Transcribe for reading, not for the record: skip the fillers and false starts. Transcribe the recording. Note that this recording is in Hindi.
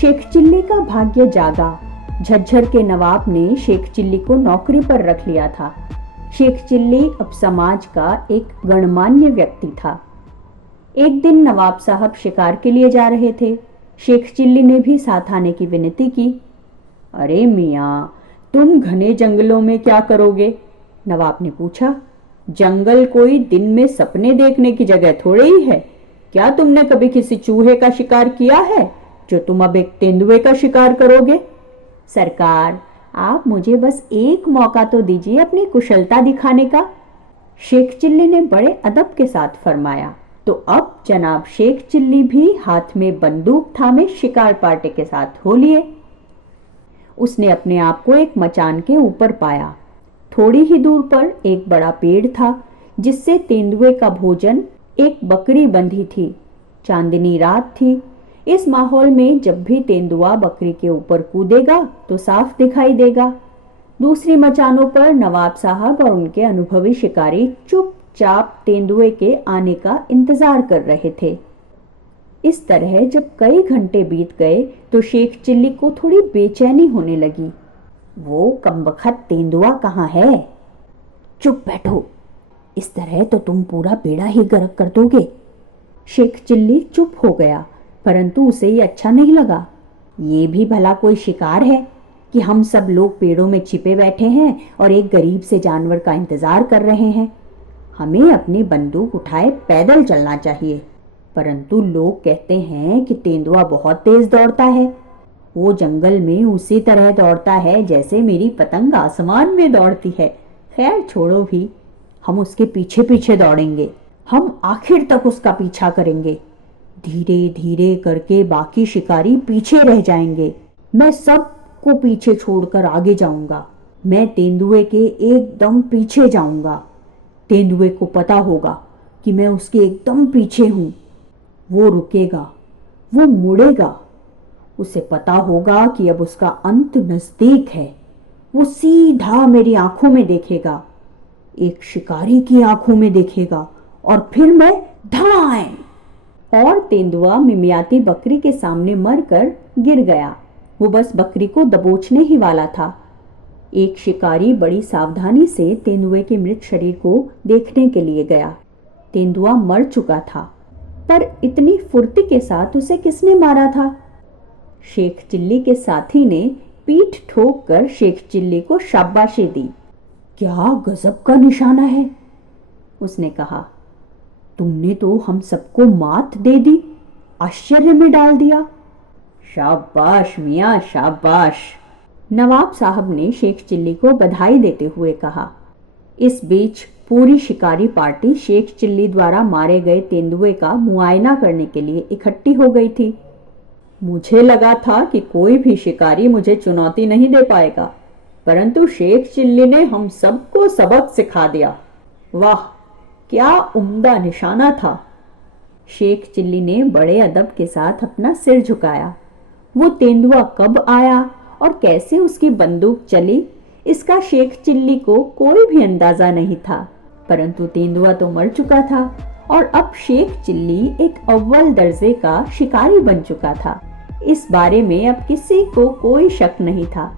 शेख चिल्ली का भाग्य जागा। झज्जर के नवाब ने शेख चिल्ली को नौकरी पर रख लिया था। शेख चिल्ली अब समाज का एक गणमान्य व्यक्ति था। एक दिन नवाब साहब शिकार के लिए जा रहे थे। शेख चिल्ली ने भी साथ आने की विनती की। अरे मियाँ, तुम घने जंगलों में क्या करोगे? नवाब ने पूछा। जंगल कोई दिन में सपने देखने की जगह थोड़े ही है। क्या तुमने कभी किसी चूहे का शिकार किया है जो तुम अब एक तेंदुए का शिकार करोगे? सरकार, आप मुझे बस एक मौका तो दीजिए अपनी कुशलता दिखाने का, शेख चिल्ली ने बड़े अदब के साथ फरमाया। तो अब जनाब शेख चिल्ली भी हाथ में बंदूक थामे शिकार पार्टी के साथ हो लिए। उसने अपने आप को एक मचान के ऊपर पाया। थोड़ी ही दूर पर एक बड़ा पेड़ था जिससे तेंदुए का भोजन एक बकरी बंधी थी। चांदनी रात थी। इस माहौल में जब भी तेंदुआ बकरी के ऊपर कूदेगा तो साफ दिखाई देगा। दूसरी मचानों पर नवाब साहब और उनके अनुभवी शिकारी चुपचाप तेंदुए के आने का इंतजार कर रहे थे। इस तरह जब कई घंटे बीत गए तो शेख चिल्ली को थोड़ी बेचैनी होने लगी। वो कमबख्त तेंदुआ कहाँ है? चुप बैठो, इस तरह तो तुम पूरा बेड़ा ही गर्क कर दोगे। शेख चिल्ली चुप हो गया, परंतु उसे ये अच्छा नहीं लगा। ये भी भला कोई शिकार है कि हम सब लोग पेड़ों में छिपे बैठे हैं और एक गरीब से जानवर का इंतजार कर रहे हैं। हमें अपनी बंदूक उठाए पैदल चलना चाहिए, परंतु लोग कहते हैं कि तेंदुआ बहुत तेज दौड़ता है। वो जंगल में उसी तरह दौड़ता है जैसे मेरी पतंग आसमान में दौड़ती है। खैर छोड़ो भी, हम उसके पीछे पीछे दौड़ेंगे। हम आखिर तक उसका पीछा करेंगे। धीरे धीरे करके बाकी शिकारी पीछे रह जाएंगे। मैं सबको पीछे छोड़कर आगे जाऊंगा। मैं तेंदुए के एकदम पीछे जाऊंगा। तेंदुए को पता होगा कि मैं उसके एकदम पीछे हूं। वो रुकेगा, वो मुड़ेगा। उसे पता होगा कि अब उसका अंत नजदीक है। वो सीधा मेरी आंखों में देखेगा, एक शिकारी की आंखों में देखेगा, और फिर मैं धाएं। और तेंदुआ मिमियाती बकरी के सामने मरकर गिर गया। वो बस बकरी को दबोचने ही वाला था। एक शिकारी बड़ी सावधानी से तेंदुए के मृत शरीर को देखने के लिए गया। तेंदुआ मर चुका था, पर इतनी फुर्ती के साथ उसे किसने मारा था? शेख चिल्ली के साथी ने पीठ ठोक कर शेख चिल्ली को शाबाशी दी। क्या गजब का निशाना है, उसने कहा। तुमने तो हम सबको मात दे दी, आश्चर्य में डाल दिया। शाबाश मियाँ, शाबाश, नवाब साहब ने शेख चिल्ली को बधाई देते हुए कहा। इस बीच पूरी शिकारी पार्टी शेख चिल्ली द्वारा मारे गए तेंदुए का मुआयना करने के लिए इकट्ठी हो गई थी। मुझे लगा था कि कोई भी शिकारी मुझे चुनौती नहीं दे पाएगा, परंतु शेख चिल्ली ने हम सबको सबक सिखा दिया। वाह, क्या उम्दा निशाना था। शेख चिल्ली ने बड़े अदब के साथ अपना सिर झुकाया। वो तेंदुआ कब आया और कैसे उसकी बंदूक चली, इसका शेख चिल्ली को कोई भी अंदाजा नहीं था, परंतु तेंदुआ तो मर चुका था और अब शेख चिल्ली एक अव्वल दर्जे का शिकारी बन चुका था। इस बारे में अब किसी को कोई शक नहीं था।